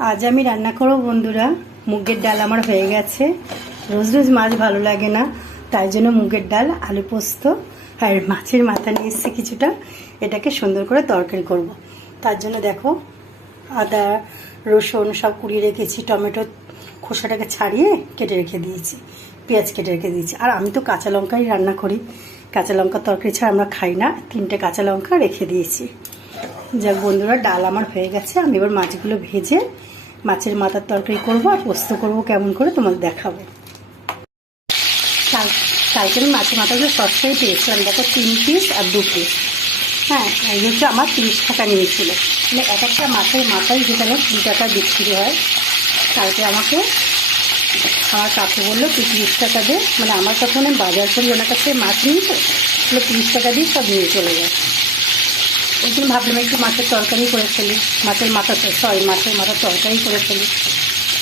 আজ আমি রান্না করব বন্ধুরা, মুগের ডাল আমার হয়ে গেছে। রোজ রোজ মাছ ভালো লাগে না, তাই জন্য মুগের ডাল, আলু পোস্ত আর মাছের মাথা নিয়ে এসেছি কিছুটা। এটাকে সুন্দর করে তরকারি করব। তার জন্য দেখো আদা রসুন সব কুড়িয়ে রেখেছি, টমেটো খোসাটাকে ছাড়িয়ে কেটে রেখে দিয়েছি, পেঁয়াজ কেটে রেখে দিয়েছি। আর আমি তো কাঁচা লঙ্কাই রান্না করি, কাঁচা লঙ্কা তরকারি ছাড়া আমরা খাই না। 3টে কাঁচা লঙ্কা রেখে দিয়েছি। যাক বন্ধুরা, ডাল আমার হয়ে গেছে। আমি এবার মাছগুলো ভেজে মাছের মাথার তরকারি করবো আর পোস্ত করবো কেমন করে তোমাদের দেখাবো। কালকে আমি মাছের মাথাগুলো সস্তায় পেয়েছিলাম, দেখো 3 পিস আর 2 পিস। হ্যাঁ, এই হচ্ছে আমার 30 টাকা নিয়েছিল। মানে এক একটা মাছের মাথায় যেখানে 2 টাকা বিক্রি হয়। কালকে আমাকে আমার কাকু বললো তুই 30 টাকা দে, মানে আমার কাছে মানে বাজার করি, ওনার কাছে মাছ নিয়ে তো 30 টাকা দিয়ে সব নিয়ে চলে যায়। ওই জন্য ভাবলাম একটু মাছের তরকারি করে ফেলি, মাছের মাথার তরকারি করে ফেলি,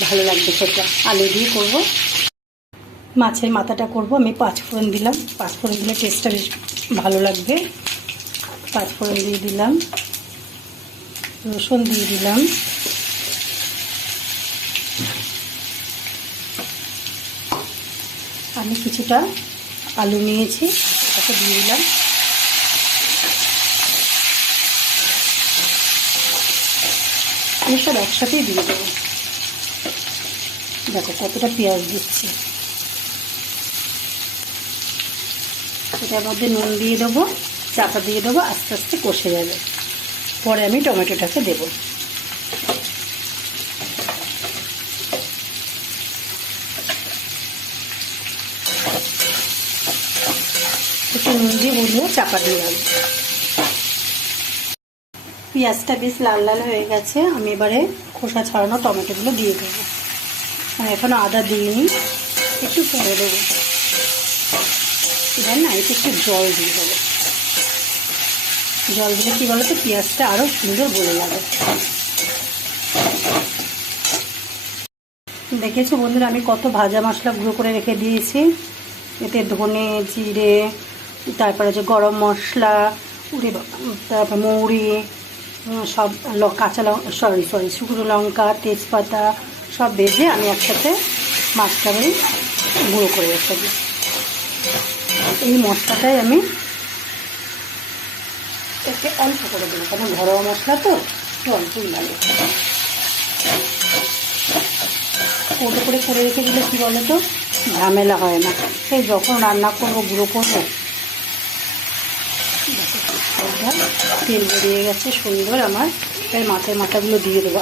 ভালো লাগবে খেতে। আলু দিয়ে করবো, মাছের মাথাটা করব। আমি 5 ফোড়ন দিলাম, 5 ফোড়ন দিলে টেস্টটা বেশ ভালো লাগবে। 5 ফোড়ন দিয়ে দিলাম, রসুন দিয়ে দিলাম, আমি কিছুটা আলু নিয়েছি, এটাকে দিয়ে দিলাম। আমি সব একসাথেই দিয়ে দেবো। দেখো কতটা পেঁয়াজ দিচ্ছি। এটার মধ্যে নুন দিয়ে দেবো, চাপা দিয়ে দেবো, আস্তে আস্তে কষে যাবে। পরে আমি টমেটোটাকে দেবো। একটু নুন দিয়ে বুঝিয়ে চাপা দিয়ে রাখবো। পেঁয়াজটা বেশ লাল লাল হয়ে গেছে। আমি এবারে খোসা ছাড়ানো টমেটোগুলো দিয়ে দেবো। আমি এখনও আদা দিইনি, একটু পরে দেবো। এবার না একটু জল দিয়ে দেবো। জল দিলে কী বলো তো, পেঁয়াজটা আরও সুন্দর গলে যাবে। দেখেছো বন্ধুরা, আমি কত ভাজা মশলা গুঁড়ো করে রেখে দিয়েছি। এতে ধনে জিরে, তারপরে যে গরম মশলা, তারপর মৌরি, সব কাঁচা লঙ্কা শুকনো লঙ্কা, তেজপাতা সব ভেজে আমি একসাথে মাছটা আমি গুঁড়ো করে রেখে দিই। এই মশলাটাই আমি এতে অল্প করে দেবো, কারণ ঘরোয়া মশলা তো একটু অল্পই লাগে। ওটা করে রেখে দিলে কী বলো তো, ঝামেলা হয় না। সেই যখন রান্না করবো গুঁড়ো করবো। তেল বেরিয়ে গেছে সুন্দর আমার। এই মাছের মাথাগুলো দিয়ে দেবো।